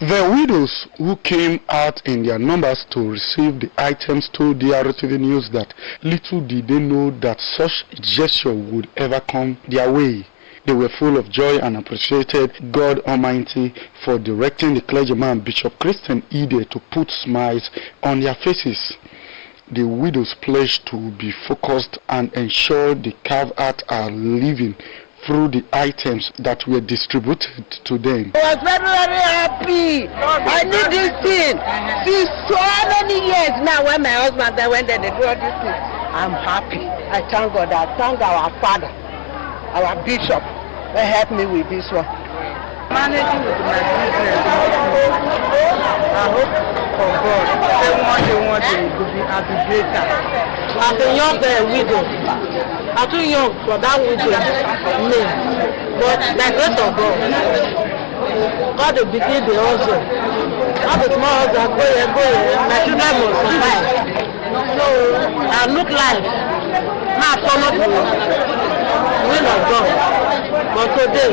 The widows who came out in their numbers to receive the items told Drtv News that little did they know that such gesture would ever come their way. They were full of joy and appreciated God Almighty for directing the clergyman Bishop Christian Ide to put smiles on their faces. The widows pledged to be focused and ensure the carve-out are living through the items that were distributed to them. I was very, very happy. I need this thing. See, so many years now when my husband went there, they do all this thing. I'm happy. I thank God. I thank our father, our bishop, that helped me with this one. Managing with my business. I hope for God. They want to be a greater. As a young widow, I'm too young for that widow name. But by the grace of God, God will begin the hustle. Not the small hustle, go here. My children will survive. So I look like not follow the will of God. But today,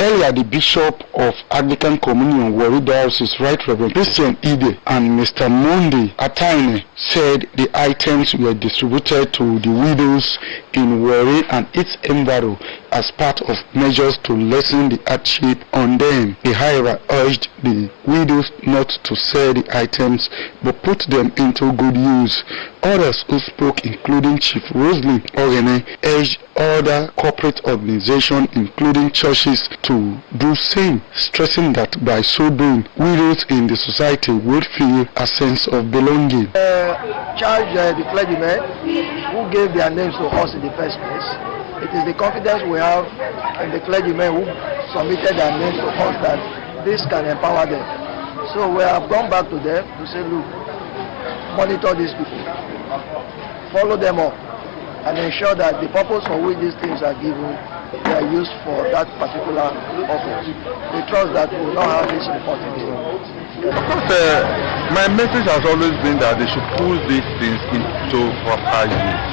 earlier, the Bishop of Anglican Communion, Warri Diocese, Right Reverend Christian Ide, and Mr. Monday Ataine said the items were distributed to the widows in Warri and its environs as part of measures to lessen the hardship on them. He, however, urged the widows not to sell the items but put them into good use. Others who spoke, including Chief Roslyn Ogene, urged other corporate organizations, including churches, to do same, stressing that by so doing, widows in the society would feel a sense of belonging. Charge the clergymen who gave their names to us in the first place. It is the confidence we have in the clergymen who submitted their names to us that this can empower them. So we have gone back to them to say, look, monitor these people, follow them up, and ensure that the purpose for which these things are given, they are used for that particular purpose. We trust that we will not have this reporting wrong. Because my message has always been that they should put these things into proper use.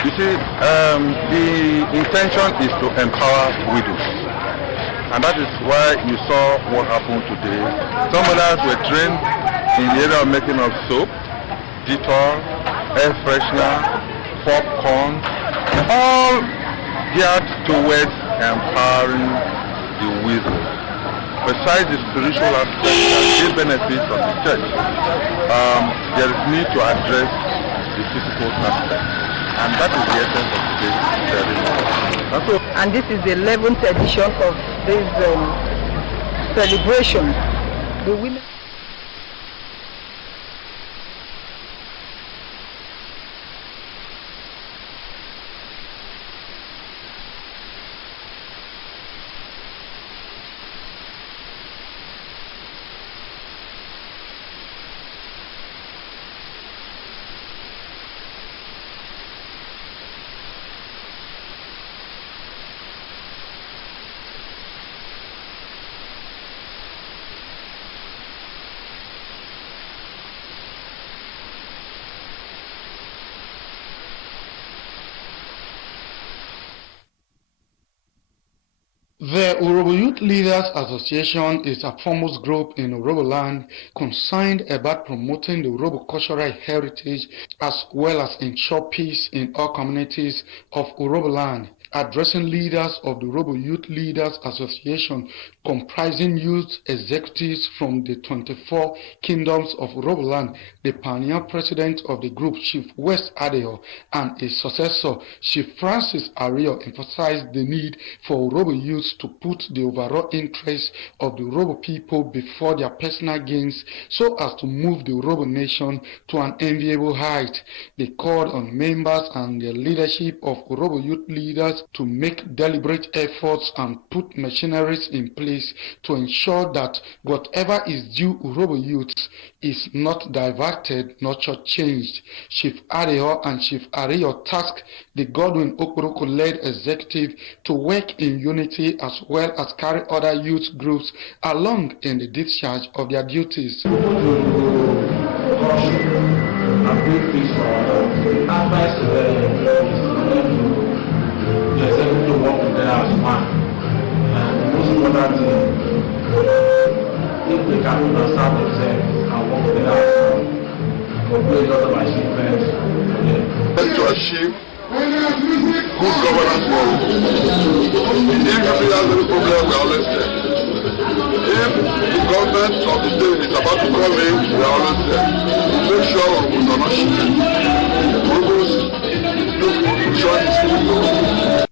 You see, the intention is to empower widows. And that is why you saw what happened today. Some others were trained in the area of making of soap, Dettol, air freshener, popcorn, all geared towards empowering the widows. Besides the spiritual aspect that they benefit from the church, there is need to address the physical aspect. And that is the essence of today's ceremony. And this is the 11th edition of this celebration. The women. The Urhobo Youth Leaders Association is a foremost group in Urhobo land concerned about promoting the Urhobo cultural heritage as well as ensure peace in all communities of Urhobo land. Addressing leaders of the Urhobo Youth Leaders Association, comprising youth executives from the 24 kingdoms of Urhobo land, the pioneer president of the group, Chief West Adeyo, and his successor, Chief Francis Ario, emphasized the need for Urhobo youths to put the overall interests of the Urhobo people before their personal gains so as to move the Urhobo nation to an enviable height. They called on members and the leadership of Urhobo youth leaders to make deliberate efforts and put machineries in place to ensure that whatever is due Urhobo youths is not diverted nor shortchanged. Chief Adeyo and Chief Ario tasked the Godwin Okporoko-led executive to work in unity as well as carry other youth groups along in the discharge of their duties. corruption and bring peace for our land. The advice to them is to able to work together as one. And the most important thing, if they can understand themselves and work together as one, we'll do a lot of achievements for them. To achieve good governance for us. If you has any problem, we always there. If the government of the state is about to come in, we are always there. We make sure we are not shooting.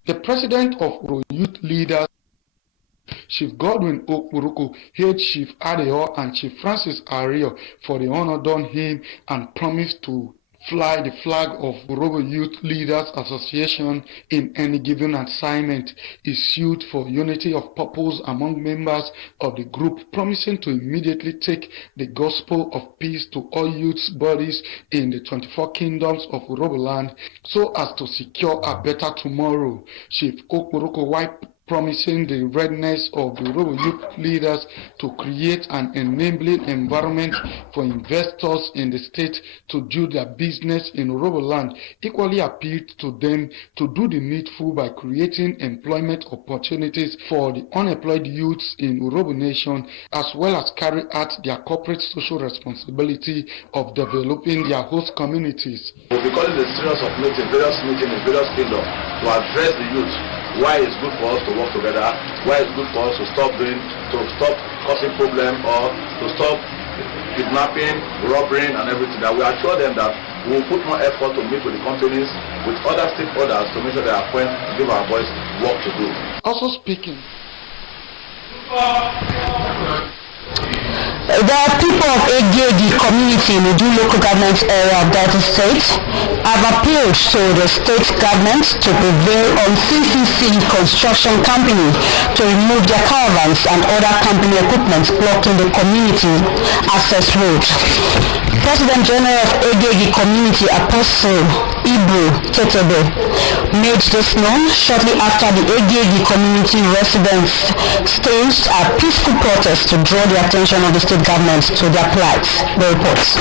The president of Oro Youth Leaders, Chief Godwin Okporoko, hailed Chief Adeyo and Chief Francis Ario for the honor done him and promised to fly the flag of Orobo Youth Leaders Association in any given assignment. He sued for unity of purpose among members of the group, promising to immediately take the gospel of peace to all youth bodies in the 24 kingdoms of Orobo land so as to secure a better tomorrow. Chief Okporoko wiped promising the readiness of the Orobo youth leaders to create an enabling environment for investors in the state to do their business in Orobo land, equally appealed to them to do the needful by creating employment opportunities for the unemployed youths in Orobo nation, as well as carry out their corporate social responsibility of developing their host communities. Because it's a series of various meetings in various kingdoms to address the youth. Why it's good for us to work together, why it's good for us to stop causing problems or to stop kidnapping, robbery and everything. That we assure them that we will put more effort to meet with the companies, with other stakeholders to make sure they are appointed to give our boys work to do. Also speaking, the people of Egegi community in the local government area of Delta State have appealed to the state government to prevail on CCC Construction Company to remove their caravans and other company equipment blocking the community access road. President General of Egegi Community Apostle Drtv made this known shortly after the Egegi community residents staged a peaceful protest to draw the attention of the state government to their plight. The reports.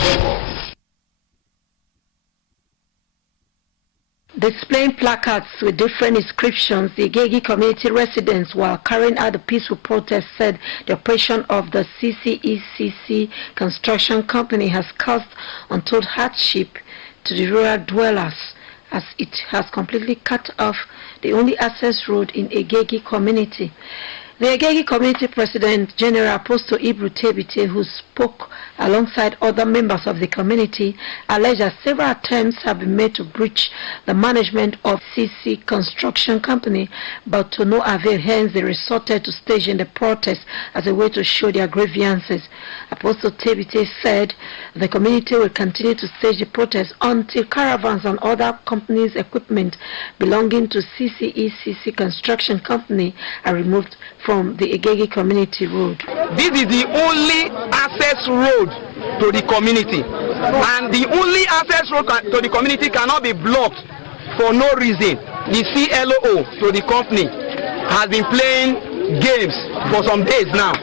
Displaying placards with different inscriptions, the Egegi community residents, while carrying out the peaceful protest, said the operation of the CCECC construction company has caused untold hardship to the rural dwellers, as it has completely cut off the only access road in Egegi community. The Egegi Community President General Apostle Drtv, who spoke alongside other members of the community, alleged that several attempts have been made to breach the management of CC Construction Company, but to no avail. Hence, they resorted to staging the protest as a way to show their grievances. Apostle Drtv said the community will continue to stage the protest until caravans and other companies' equipment belonging to CCECC Construction Company are removed from the Egegi community road. This is the only access road to the community, and the only access road to the community cannot be blocked for no reason. The CLO to the company has been playing games for some days now.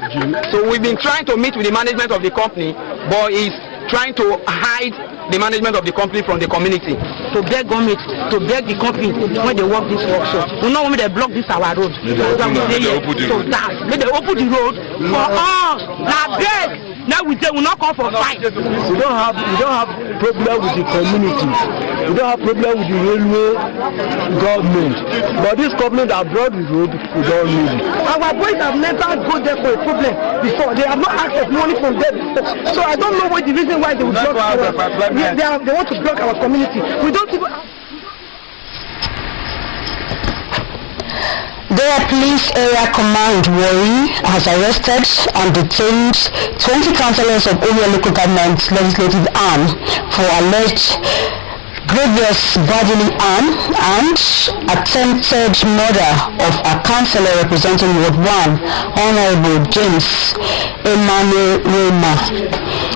So we've been trying to meet with the management of the company, but he's trying to hide the management of the company from the community. To beg government, to beg the company when they work this workshop. We know when they block this our road. May they open the road for all. Now beg. Now we say we not come for fight. We don't have problem with the community. We don't have problem with the railway government. But this government that brought the road, we don't need it. Our boys have never go there for a problem before. They have not asked us money from there before. So I don't know what the reason why they will block our, they want to block our community. We don't even. The police area command Warri has arrested and detained 20 councillors of Oyo local government legislative arm for alleged grievous bodily harm and attempted murder of a councillor representing Ward 1, Honorable James Emmanuel Rema.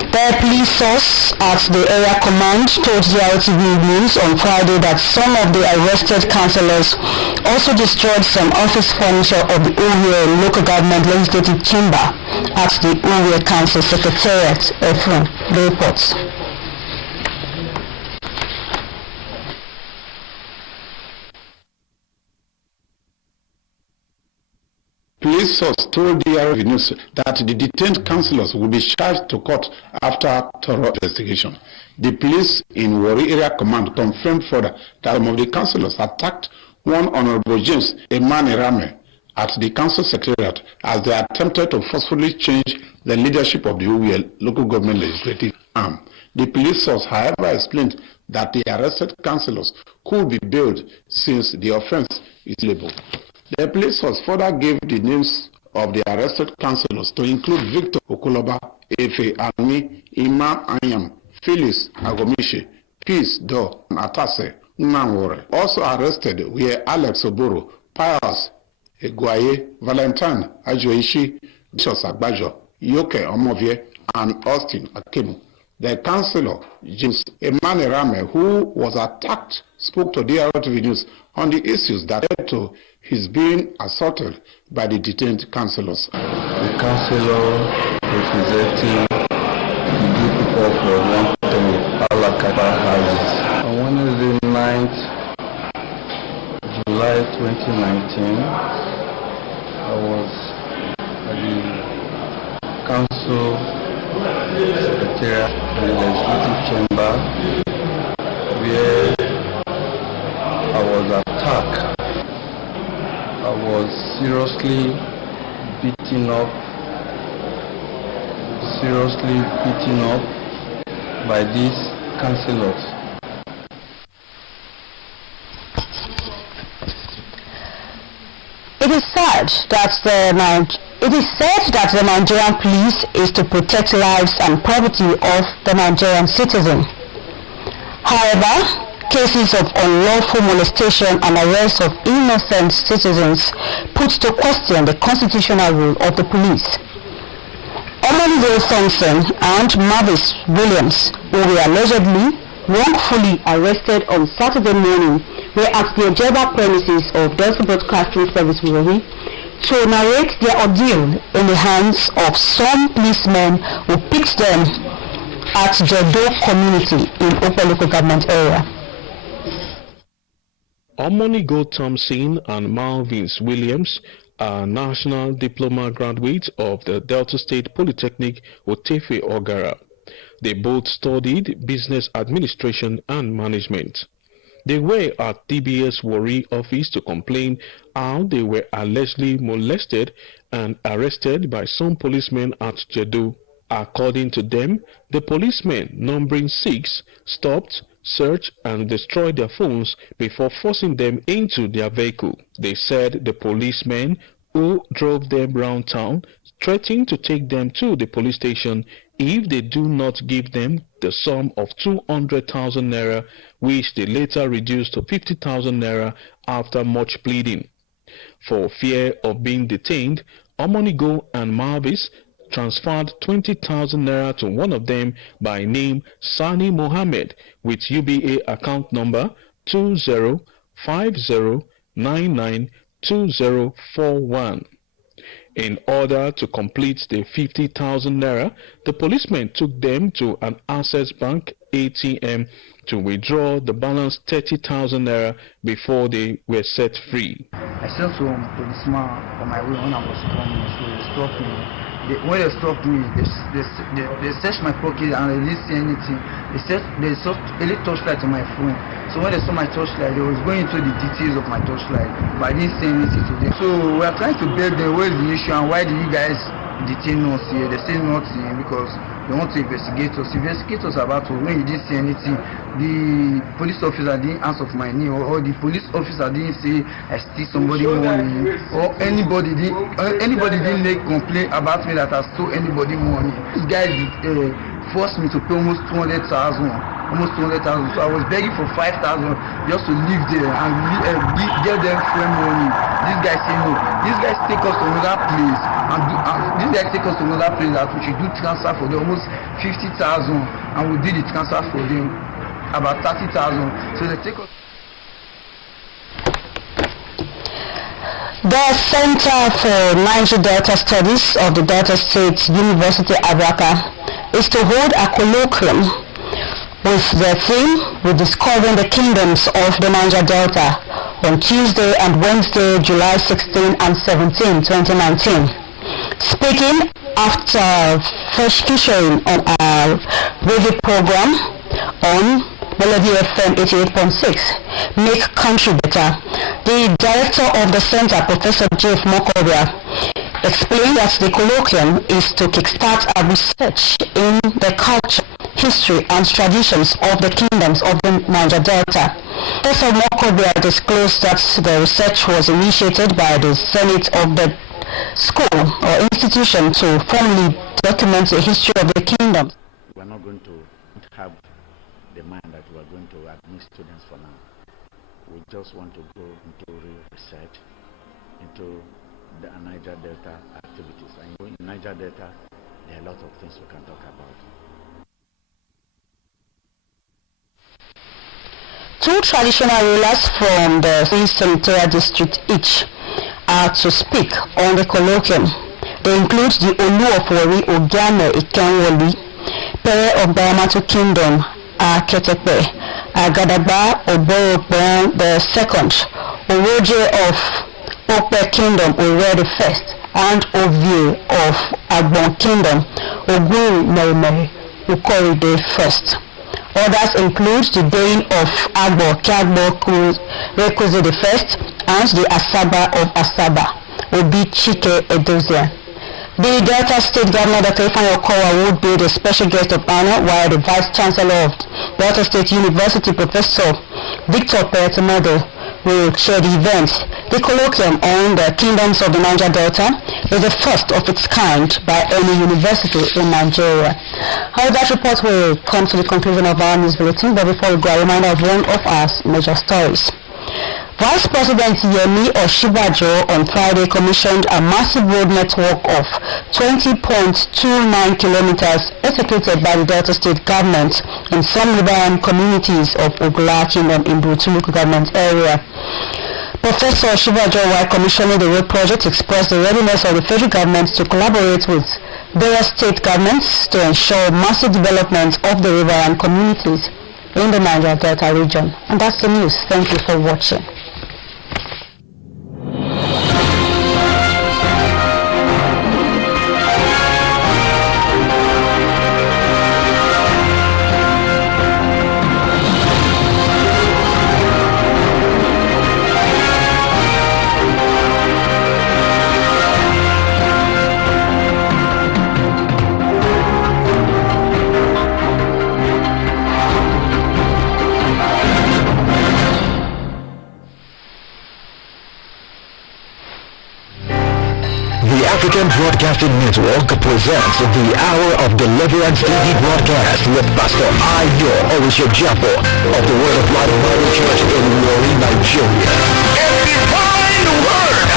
The police source at the area command told the Drtv News on Friday that some of the arrested councillors also destroyed some office furniture of the Oyo local government legislative chamber at the Oyo Council Secretariat. The reports. police source told Drtv News that the detained councillors will be charged to court after thorough investigation. The police in Warri Area Command confirmed further that some of the councillors attacked one Honorable James Emanirame at the council secretariat as they attempted to forcefully change the leadership of the OWL local government legislative arm. The police source, however, explained that the arrested councillors could be bailed since the offence is labelled. The police source further gave the names of the arrested councillors to include Victor Okoloba, Efe Ami, Ima Anyam, Phyllis Agomishi, Peace Do, and Atase Nwangwore. Also arrested were Alex Oboro, Pius Eguaye, Valentine Ajoishi, Bishop Agbajo, Yoke Omovie, and Austin Akemu. The councillor, James Emanirame, who was attacked, spoke to Drtv News on the issues that led to his being assaulted by the detained councillors. The councillor representing the good people for one to Alakaba houses. On Wednesday night, July 2019, I was at the council secretariat in the legislative chamber where I was attacked. I was seriously beaten up by these councillors. It is said that the Nigerian police is to protect lives and property of the Nigerian citizen. However, cases of unlawful molestation and arrest of innocent citizens put to question the constitutional role of the police. Omonigo Thompson and Mavis Williams, who were allegedly wrongfully arrested on Saturday morning, were at the Ojeba premises of Delta Broadcasting Service Warri to narrate their ordeal in the hands of some policemen who picked them at Jedo community in Opa local government area. Omonigo Thompson and Malvins Williams are national diploma graduates of the Delta State Polytechnic Otefe Ogara. They both studied business administration and management. They were at DBS Warri office to complain how they were allegedly molested and arrested by some policemen at Jedo. According to them, the policemen, numbering 6, stopped, searched and destroyed their phones before forcing them into their vehicle. They said the policemen who drove them round town threatened to take them to the police station if they do not give them the sum of 200,000 naira, which they later reduced to 50,000 naira after much pleading. For fear of being detained, Omonigo and Mavis transferred 20,000 naira to one of them by name Sani Mohammed with UBA account number 2050992041. In order to complete the 50,000 naira, the policemen took them to an Access Bank ATM to withdraw the balance 30,000 naira before they were set free. I saw some policemen on my way when I was coming, so they stopped me. When they stopped me, they searched my pocket and they didn't see anything. They saw a little torchlight on my phone. So when they saw my torchlight, they was going into the details of my torchlight, but I didn't see anything to them. So we are trying to beg them, where is the issue and why do you guys detain us here? They say nothing because they want to investigate us. Investigate us about when you didn't see anything. The police officer didn't answer for my name, or the police officer didn't say I steal somebody money, or anybody didn't make complaint about me that I stole anybody money. These guys forced me to pay almost 200,000. So I was begging for 5,000 just to live there and get them free money. These guys say no. These guys take us to another place that we should do transfer for them almost 50,000, and we did the transfer for them about 30,000. So they take us. The Center for Niger Delta Studies of the Delta State University Abraka is to hold a colloquium with the theme Rediscovering the Kingdoms of the Niger Delta, on Tuesday and Wednesday, July 16 and 17, 2019. Speaking after first featuring on our radio program on Melody FM 88.6, Make Country Better, the director of the center, Professor Jeff Mokobia, explained that the colloquium is to kickstart a research in the culture, history and traditions of the kingdoms of the Niger Delta. Professor Mokobia disclosed that the research was initiated by the Senate of the school or institution to formally document the history of the kingdom. We are not going to have the mind that we are going to admit students for now. We just want to go into real research into the Niger Delta activities. And in Niger Delta, there are a lot of things we can talk about. Two traditional rulers from the three senatorial districts each are to speak on the colloquium. They include the Olu of Warri, Ogiame Ikenwoli, Pere of Bayamatu Kingdom, Aketepe, Agadagba Oboro the Second, Oroje of Ope Kingdom, Ore the First, and Ovie of Agbon Kingdom, Ogun Merime, Ukori the First. Others include the Dane of Agbo, Kiagbo Rekuzi the First, and the Asaba of Asaba, Obi Chike Edozia. The Delta State Governor, Dr. Ifeanyi Okowa, would be the special guest of honor, while the Vice Chancellor of Delta State University, Professor Victor Peretimode, will chair the event. The colloquium on the kingdoms of the Niger Delta is the first of its kind by any university in Nigeria. However, that report will come to the conclusion of our news bulletin, but before we go, a reminder of one of our major stories. Vice President Yemi Oshibajo on Friday commissioned a massive road network of 20.29 kilometers executed by the Delta State government in some Riverine communities of Ogula Kingdom in Burtuluku government area. Professor Oshibajo, while commissioning the road project, expressed the readiness of the federal government to collaborate with various state governments to ensure massive development of the Riverine communities in the Niger Delta region. And that's the news. Thank you for watching. African Broadcasting Network presents the Hour of Deliverance TV broadcast with Pastor Ayo Orishojapo of the Word of Life Bible Church in Warri, Nigeria. A divine word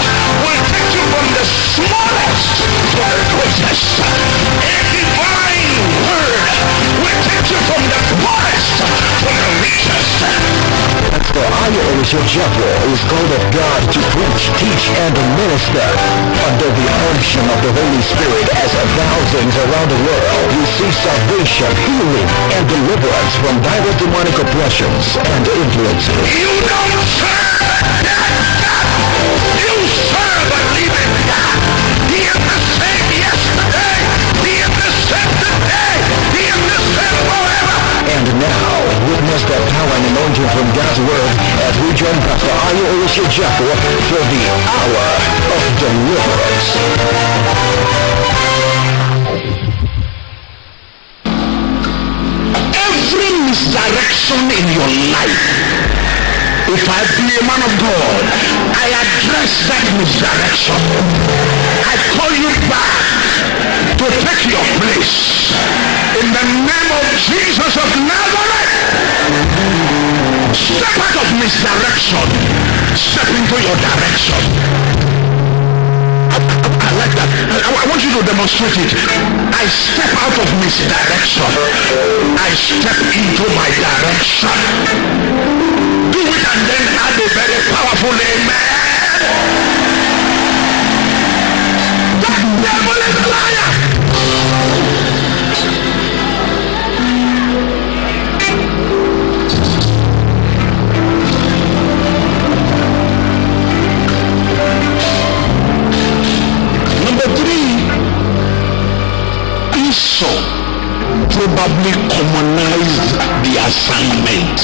will take you from the smallest to the greatest. A divine word will take you from the poorest to the richest. Pastor Ayo Orishojapo is called of God to preach, teach, and minister under the unction of the Holy Spirit as thousands around the world receive salvation, healing, and deliverance from diverse demonic oppressions and influences. You don't serve that God. You serve a living God. He is the same yesterday. He is the same today. He is the same forever. And now, witness the power and anointing from God's Word as we join Pastor Ayo Orishojapo for the Hour of Deliverance. Every misdirection in your life, if I be a man of God, I address that misdirection. I call you back to take your place. In the name of Jesus of Nazareth, step out of misdirection. Step into your direction. I like that. I want you to demonstrate it. I step out of misdirection. I step into my direction. Do it and then add a very powerful amen. The devil is a liar. probably commonized the assignment.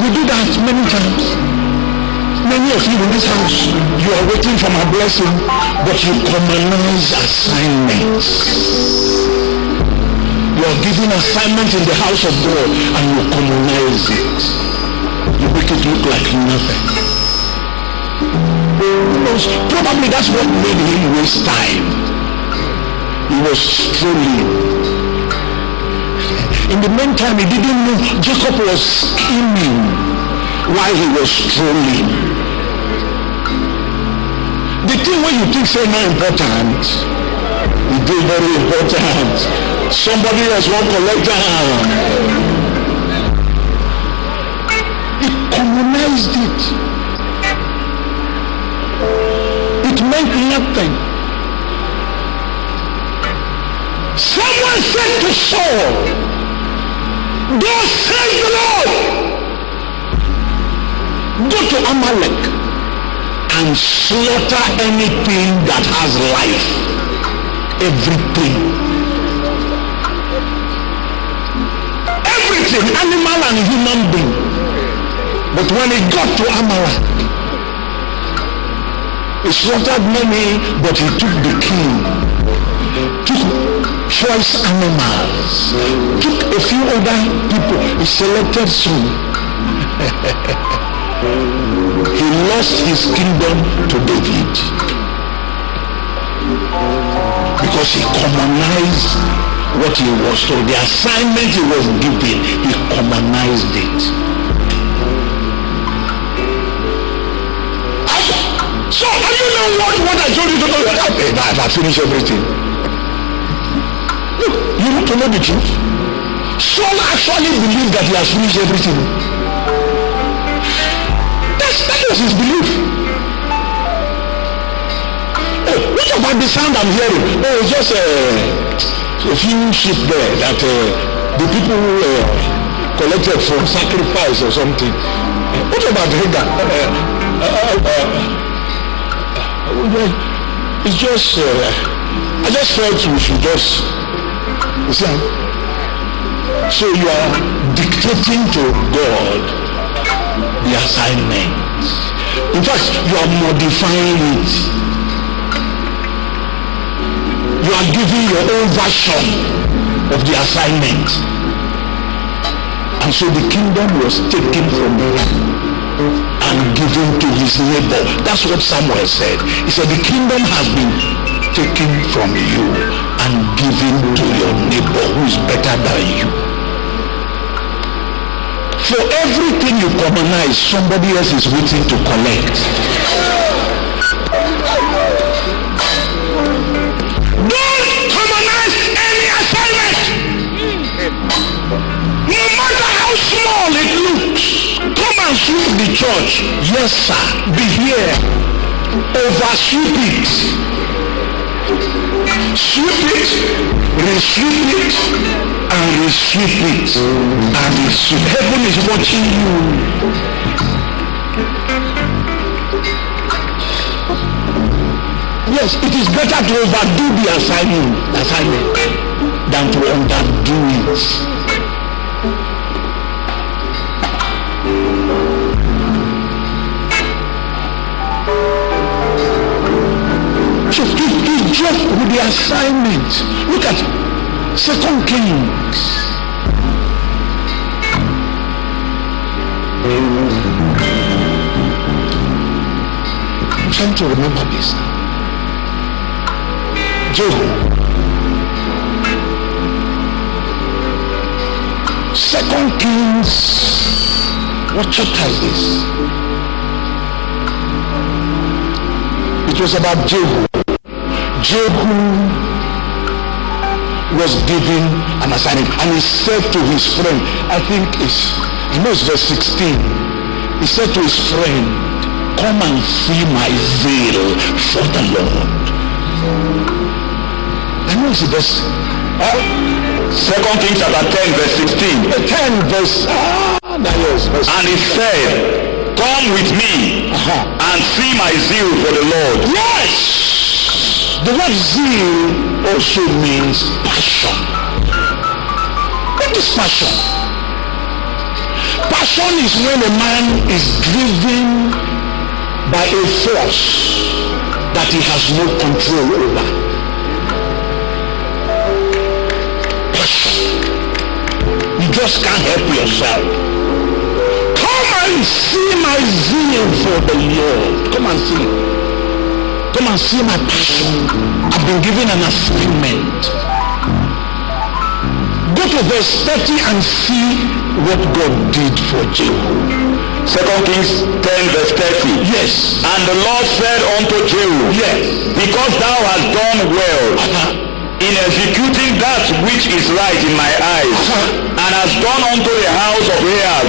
We do that many times. Many of you in this house, you are waiting for my blessing, but you commonize assignments. You are given assignment in the house of God and you commonize it. You make it look like nothing. Probably that's what made him waste time. He was strolling. In the meantime, he didn't know Jacob was scheming while he was strolling. The thing when you think say not important, it is very important. Somebody else won't collect them. He communized it. It meant nothing. Someone said to Saul, "Thus says the Lord, go to Amalek and slaughter anything that has life." Everything. Everything, animal and human being. But when he got to Amalek, he slaughtered many, but he took the king, took choice animals, took a few other people, he selected some. He lost his kingdom to David because he commonized what he was told. The assignment he was given, he commonized it. So, are you know what I told you to do? I finished everything. Look, you want to know the truth? Saul actually believed that he has finished everything. That was his belief. Oh, what about the sound I'm hearing? Oh, it's just a few sheep there that the people collected from sacrifice or something. What about Hagar? It's just, I just felt we should just, you see, so you are dictating to God the assignment. In fact, you are modifying it. You are giving your own version of the assignment. And so the kingdom was taken from him and given to his neighbor. That's what Samuel said. He said the kingdom has been taken from you and given to your neighbor who is better than you. For everything you commonize, somebody else is waiting to collect. Don't commonize any assignment. No matter how small it looks. Come and sweep the church. Yes, sir. Be here. Oversweep it. Sweep it, resweep it, and resweep it. And resweep. Heaven is watching you. Yes, it is better to overdo the assignment than to underdo it. So he just with the assignment. Look at 2 Kings. I'm trying to remember this. Jehu. 2 Kings. What chapter is this? It was about Jehu. Jehu was given an assignment and he said to his friend, I know it's verse 16. He said to his friend, come and see my zeal for the Lord. I know it's verse 2 Kings chapter 10 verse 16. 10 verse and he said, come with me and see my zeal for the Lord. Yes! The word zeal also means passion. What is passion? Passion is when a man is driven by a force that he has no control over. Passion. You just can't help yourself. Come and see my zeal for the Lord. Come and see. Come and see my passion. I've been given an assignment. Go to verse 30 and see what God did for Jehu. 2 Kings 10 verse 30. Yes. And the Lord said unto Jehu, yes, because thou hast done well in executing that which is right in my eyes, and hast done unto the house of Ahab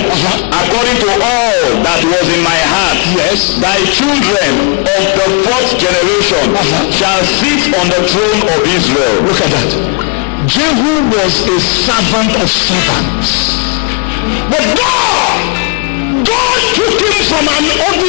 according to all that was in my heart, yes, thy children of the fourth generation shall sit on the throne of Israel. Look at that. Jehu was a servant of servants. But God took him from an ordinary